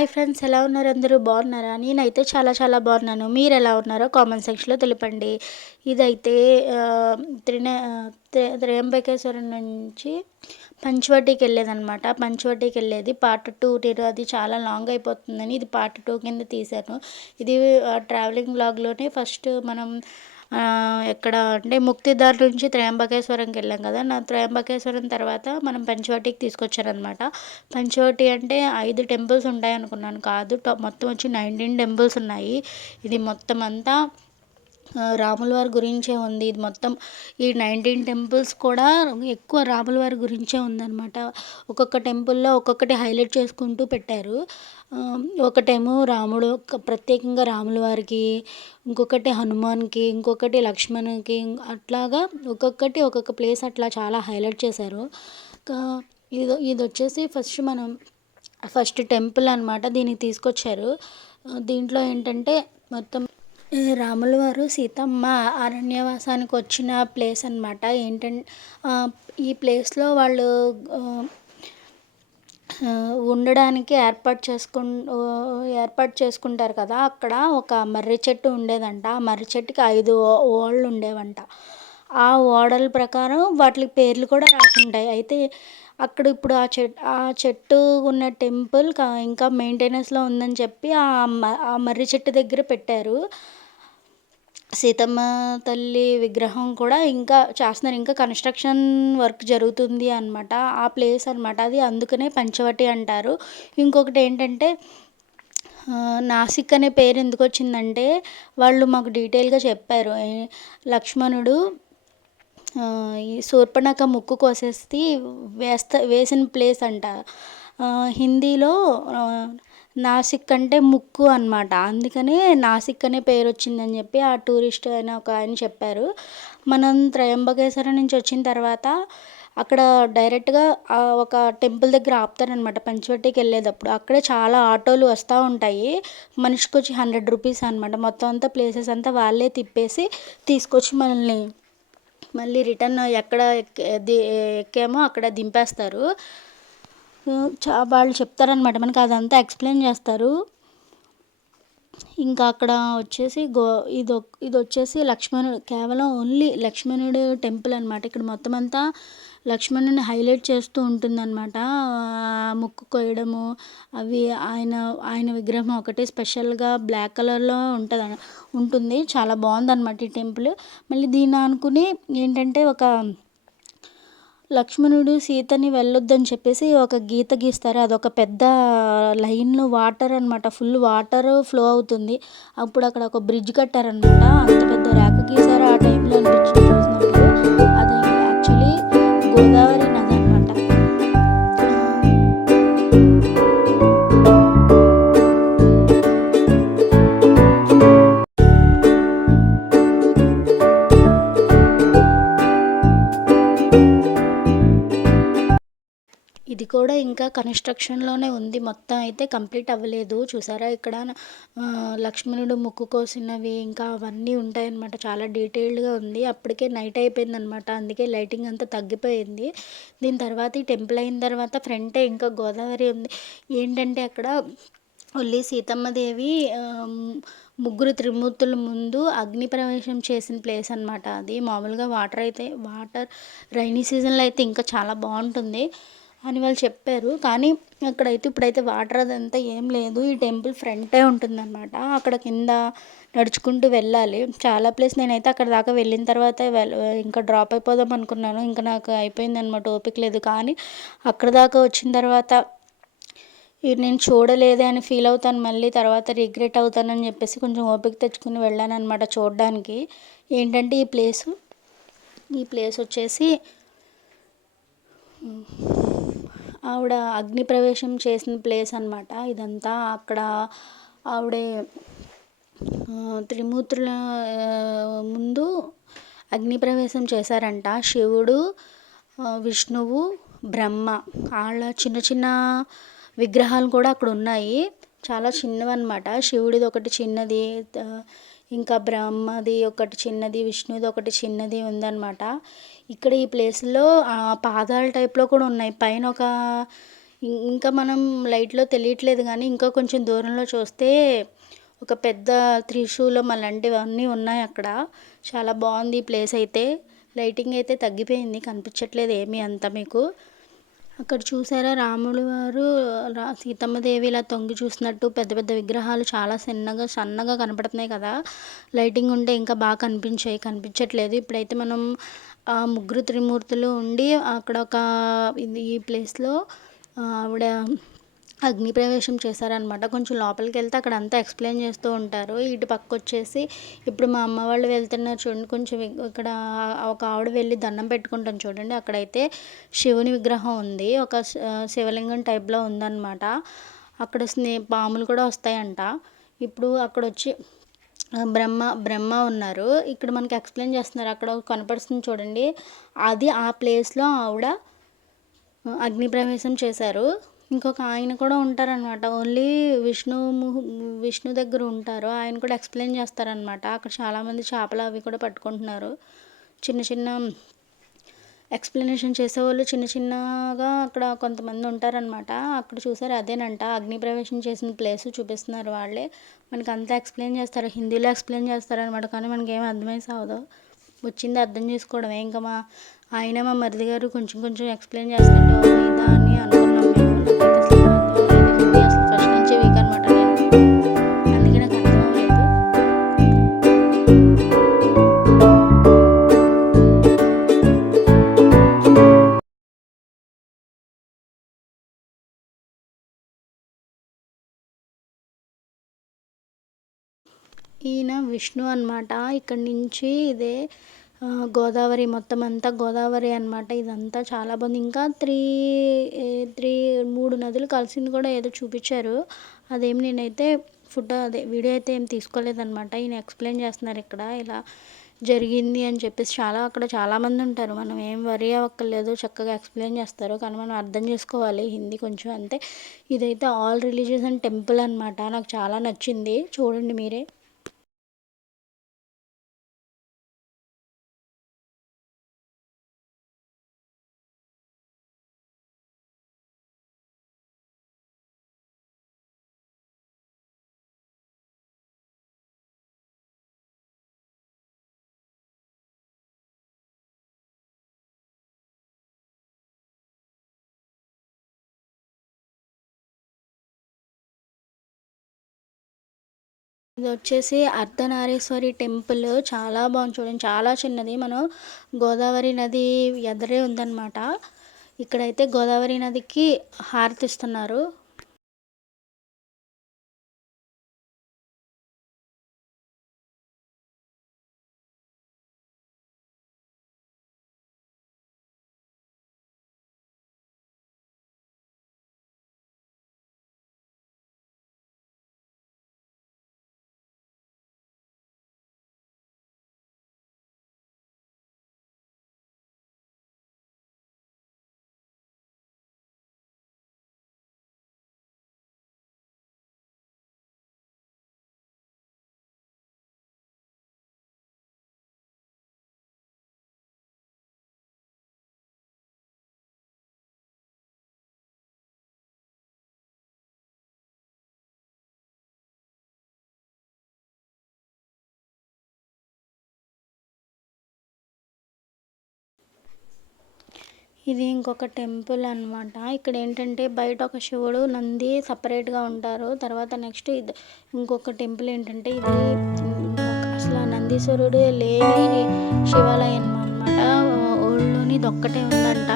Hi friends ఎలా ఉన్నారు అందరూ? బాగున్నారా? నేనైతే చాలా చాలా బాగున్నాను. మీరు ఎలా ఉన్నారో కామెంట్ సెక్షన్లో తెలిపండి. ఇదైతే ఆ, త్రిన త్రయంబకేశ్వరం నుంచి పంచవటికి వెళ్ళేదనమాట పంచవటికి వెళ్ళేది పార్ట్ టూ. నేను అది చాలా లాంగ్ అయిపోతుందని ఇది పార్ట్ టూ కింద తీశాను. ఇది ట్రావెలింగ్ బ్లాగ్లోనే ఫస్ట్ మనం ఎక్కడ అంటే ముక్తిదార్ నుంచి త్రయంబకేశ్వరంకి వెళ్ళాం కదా. నా త్రయంబకేశ్వరం తర్వాత మనం పంచవటికి తీసుకొచ్చారనమాట. పంచవటి అంటే ఐదు టెంపుల్స్ ఉంటాయి అనుకున్నాను. కాదు మొత్తం వచ్చి నైన్టీన్ టెంపుల్స్ ఉన్నాయి. ఇది మొత్తం అంతా రాముల వారి గురించే ఉంది. ఇది మొత్తం ఈ నైన్టీన్ టెంపుల్స్ కూడా ఎక్కువ రాముల వారి గురించే ఉందన్నమాట ఒక్కొక్క టెంపుల్లో ఒక్కొక్కటి హైలైట్ చేసుకుంటూ పెట్టారు. ఒకటేమో రాముడు ఒక ప్రత్యేకంగా రాముల వారికి ఇంకొకటి హనుమాన్కి ఇంకొకటి లక్ష్మణునికి అట్లాగా ఒక్కొక్కటి ఒక్కొక్క ప్లేస్ అట్లా చాలా హైలైట్ చేశారు. ఇది ఇది వచ్చేసి ఫస్ట్ మనం ఫస్ట్ టెంపుల్ అనమాట దీనికి తీసుకొచ్చారు. దీంట్లో ఏంటంటే మొత్తం రాముల వారు సీతమ్మ అరణ్యవాసానికి వచ్చిన ప్లేస్ అనమాట ఏంటంటే ఈ ప్లేస్లో వాళ్ళు ఉండడానికి ఏర్పాటు చేసుకు ఏర్పాటు చేసుకుంటారు కదా అక్కడ ఒక మర్రి చెట్టు ఉండేదంట. ఆ మర్రి చెట్టుకి ఐదు ఓ- ఓళ్ళు ఉండేవంట. ఆ ఓడల ప్రకారం వాటికి పేర్లు కూడా రాసుంటాయి. అయితే అక్కడ ఇప్పుడు ఆ చెట్ ఆ చెట్టు ఉన్న టెంపుల్ ఇంకా మెయింటెనెన్స్లో ఉందని చెప్పి ఆ మ- ఆ మర్రి చెట్టు దగ్గర పెట్టారు. సీతమ్మ తల్లి విగ్రహం కూడా ఇంకా చేస్తున్నారు. ఇంకా కన్స్ట్రక్షన్ వర్క్ జరుగుతుంది అనమాట ఆ ప్లేస్ అనమాట అది అందుకనే పంచవటి అంటారు. ఇంకొకటి ఏంటంటే నాసిక్ అనే పేరు ఎందుకు వచ్చిందంటే వాళ్ళు మాకు డీటెయిల్గా చెప్పారు. లక్ష్మణుడు ఈ శూర్పణఖ ముక్కు కోసేసి వేస్త వేసిన ప్లేస్ అంట. హిందీలో నాసిక్ అంటే ముక్కు అన్నమాట. అందుకనే నాసిక్ అనే పేరు వచ్చిందని చెప్పి ఆ టూరిస్ట్ అని ఒక ఆయన చెప్పారు. మనం త్రయంబకేశ్వరం నుంచి వచ్చిన తర్వాత అక్కడ డైరెక్ట్గా ఒక టెంపుల్ దగ్గర ఆపుతారనమాట పంచవటికి వెళ్ళేటప్పుడు. అక్కడే చాలా ఆటోలు వస్తూ ఉంటాయి. మనిషికి వచ్చి హండ్రెడ్ రూపీస్ అనమాట మొత్తం అంతా ప్లేసెస్ అంతా వాళ్ళే తిప్పేసి తీసుకొచ్చి మనల్ని మళ్ళీ రిటర్న్ ఎక్కడ ఎక్కే- ది- ఎక్కామో అక్కడ దింపేస్తారు. వాళ్ళు చెప్తారనమాట మనకి అదంతా ఎక్స్ప్లెయిన్ చేస్తారు. ఇంకా అక్కడ వచ్చేసి గో ఇది ఇది వచ్చేసి లక్ష్మణుడు కేవలం ఓన్లీ లక్ష్మణుడు టెంపుల్ అనమాట ఇక్కడ మొత్తం అంతా లక్ష్మణుని హైలైట్ చేస్తూ ఉంటుందన్నమాట. ముక్కు కొయ్యడము అవి ఆయన ఆయన విగ్రహం ఒకటి స్పెషల్గా బ్లాక్ కలర్లో ఉంటుంది ఉంటుంది. చాలా బాగుందన్నమాట ఈ టెంపుల్. మళ్ళీ దీన్ని అనుకుని ఏంటంటే ఒక లక్ష్మణుడు సీతని వెళ్ళొద్దని చెప్పేసి ఒక గీత గీస్తారు. అదొక పెద్ద లైన్లో వాటర్ అనమాట ఫుల్ వాటర్ ఫ్లో అవుతుంది. అప్పుడు అక్కడ ఒక బ్రిడ్జ్ కట్టారనమాట అంత పెద్ద రేఖ గీసారు ఆ టైంలో అనిపించింది చూసినప్పుడు. అది యాక్చువల్లీ గోదావరి కూడా ఇంకా కన్స్ట్రక్షన్లోనే ఉంది. మొత్తం అయితే కంప్లీట్ అవ్వలేదు. చూసారా ఇక్కడ? లక్ష్మణుడు ముక్కు కోసినవి ఇంకా అవన్నీ ఉంటాయన్నమాట. చాలా డీటెయిల్డ్గా ఉంది. అప్పటికే నైట్ అయిపోయింది అనమాట అందుకే లైటింగ్ అంతా తగ్గిపోయింది. దీని తర్వాత ఈ టెంపుల్ అయిన తర్వాత ఫ్రంటే ఇంకా గోదావరి ఉంది. ఏంటంటే అక్కడ ఒల్లి సీతమ్మదేవి ముగ్గురు త్రిమూర్తుల ముందు అగ్ని ప్రవేశం చేసిన ప్లేస్ అనమాట అది. మామూలుగా వాటర్ అయితే వాటర్ రైనీ సీజన్లో అయితే ఇంకా చాలా బాగుంటుంది. అని వాళ్ళు చెప్పారు. కానీ అక్కడైతే ఇప్పుడైతే వాటర్ అదంతా ఏం లేదు. ఈ టెంపుల్ ఫ్రంటే ఉంటుందన్నమాట. అక్కడ కింద నడుచుకుంటూ వెళ్ళాలి. చాలా ప్లేస్ నేనైతే అక్కడ దాకా వెళ్ళిన తర్వాత వెల్ ఇంకా డ్రాప్ అయిపోదాం అనుకున్నాను. ఇంకా నాకు అయిపోయిందనమాట ఓపిక లేదు. కానీ అక్కడ దాకా వచ్చిన తర్వాత నేను చూడలేదే అని ఫీల్ అవుతాను. మళ్ళీ తర్వాత రిగ్రెట్ అవుతానని చెప్పేసి కొంచెం ఓపిక తెచ్చుకుని వెళ్ళాను అనమాట చూడడానికి. ఏంటంటే ఈ ప్లేసు ఈ ప్లేస్ వచ్చేసి ఆవిడ అగ్నిప్రవేశం చేసిన ప్లేస్ అనమాట ఇదంతా అక్కడ ఆవిడే త్రిమూర్తుల ముందు అగ్నిప్రవేశం చేశారంట. శివుడు విష్ణువు బ్రహ్మ. వాళ్ళ చిన్న చిన్న విగ్రహాలు కూడా అక్కడ ఉన్నాయి. చాలా చిన్నవి అనమాట శివుడిది ఒకటి చిన్నది ఇంకా బ్రహ్మది ఒకటి చిన్నది విష్ణుది ఒకటి చిన్నది ఉందన్నమాట. ఇక్కడ ఈ ప్లేస్లో పాదాల టైప్లో కూడా ఉన్నాయి. పైన ఒక ఇంకా మనం లైట్లో తెలియట్లేదు కానీ ఇంకా కొంచెం దూరంలో చూస్తే ఒక పెద్ద త్రిశూలం అలాంటివన్నీ ఉన్నాయి అక్కడ. చాలా బాగుంది ఈ ప్లేస్ అయితే. లైటింగ్ అయితే తగ్గిపోయింది. కనిపించట్లేదు ఏమీ అంత మీకు. అక్కడ చూసారా రాముడు వారు రా సీతమ్మ దేవి ఇలా తొంగి చూసినట్టు పెద్ద పెద్ద విగ్రహాలు చాలా చిన్నగా సన్నగా కనపడుతున్నాయి కదా. లైటింగ్ ఉంటే ఇంకా బాగా కనిపించాయి. కనిపించట్లేదు. ఇప్పుడైతే మనం ఆ ముగ్గురు త్రిమూర్తులు ఉండి అక్కడ ఒక ఇది ఈ ప్లేస్లో ఆవిడ అగ్నిప్రవేశం చేశారనమాట. కొంచెం లోపలికి వెళ్తే అక్కడ అంతా ఎక్స్ప్లెయిన్ చేస్తూ ఉంటారు. ఇటు పక్క వచ్చేసి ఇప్పుడు మా అమ్మ వాళ్ళు వెళ్తున్నారు చూడండి. కొంచెం ఇక్కడ ఒక ఆవిడ వెళ్ళి దండం పెట్టుకుంటాం చూడండి. అక్కడైతే శివుని విగ్రహం ఉంది. ఒక శివలింగం టైప్లో ఉందన్నమాట అక్కడ స్నే పాములు కూడా వస్తాయంట. ఇప్పుడు అక్కడ వచ్చి బ్రహ్మ బ్రహ్మ ఉన్నారు. ఇక్కడ మనకి ఎక్స్ప్లెయిన్ చేస్తున్నారు. అక్కడ కనపడుతుంది చూడండి. అది ఆ ప్లేస్లో ఆవిడ అగ్నిప్రవేశం చేశారు. ఇంకొక ఆయన కూడా ఉంటారనమాట ఓన్లీ విష్ణు విష్ణు దగ్గర ఉంటారు. ఆయన కూడా ఎక్స్ప్లెయిన్ చేస్తారనమాట అక్కడ చాలామంది చేపలు అవి కూడా పట్టుకుంటున్నారు. చిన్న చిన్న ఎక్స్ప్లెనేషన్ చేసేవాళ్ళు చిన్న చిన్నగా అక్కడ కొంతమంది ఉంటారనమాట అక్కడ చూసారు అదేనంట. అగ్నిప్రవేశం చేసిన ప్లేస్ చూపిస్తున్నారు వాళ్ళే. మనకి అంతా ఎక్స్ప్లెయిన్ చేస్తారు. హిందీలో ఎక్స్ప్లెయిన్ చేస్తారనమాట కానీ మనకి ఏం అర్థమై సావదు. వచ్చింది అర్థం చేసుకోవడమే. ఇంకా మా ఆయన మా మరిది గారు కొంచెం కొంచెం ఎక్స్ప్లెయిన్ చేస్తుంటే ఈయన విష్ణు అన్నమాట. ఇక్కడి నుంచి ఇదే గోదావరి మొత్తం అంతా గోదావరి అన్నమాట. ఇదంతా చాలా బాగుంది. ఇంకా త్రీ త్రీ మూడు నదులు కలిసింది కూడా ఏదో చూపించారు. అదేం నేనైతే ఫోటో అదే వీడియో అయితే ఏం తీసుకోలేదన్నమాట. ఈయన ఎక్స్ప్లెయిన్ చేస్తున్నారు ఇక్కడ ఇలా జరిగింది అని చెప్పేసి. చాలా అక్కడ చాలామంది ఉంటారు. మనం ఏం వరి అవ్వక్కర్లేదు చక్కగా ఎక్స్ప్లెయిన్ చేస్తారు. కానీ మనం అర్థం చేసుకోవాలి. హిందీ కొంచెం అంతే. ఇదైతే ఆల్ రిలీజియస్ అండ్ టెంపుల్ అన్నమాట. నాకు చాలా నచ్చింది. చూడండి మీరే. ఇది వచ్చేసి అర్ధనారీశ్వరి టెంపుల్. చాలా బాగుంది చూడండి. చాలా చిన్నది. మనం గోదావరి నది ఎదరే ఉందన్నమాట. ఇక్కడైతే గోదావరి నదికి హారతి ఇది ఇంకొక టెంపుల్ అన్నమాట. ఇక్కడ ఏంటంటే బయట ఒక శివుడు నంది సపరేట్గా ఉంటారు. తర్వాత నెక్స్ట్ ఇది ఇంకొక టెంపుల్ ఏంటంటే ఇది అసలు నందీశ్వరుడు లేని శివాలయం అన్నమాట. ఊళ్ళోని ఇది ఒక్కటే ఉందంట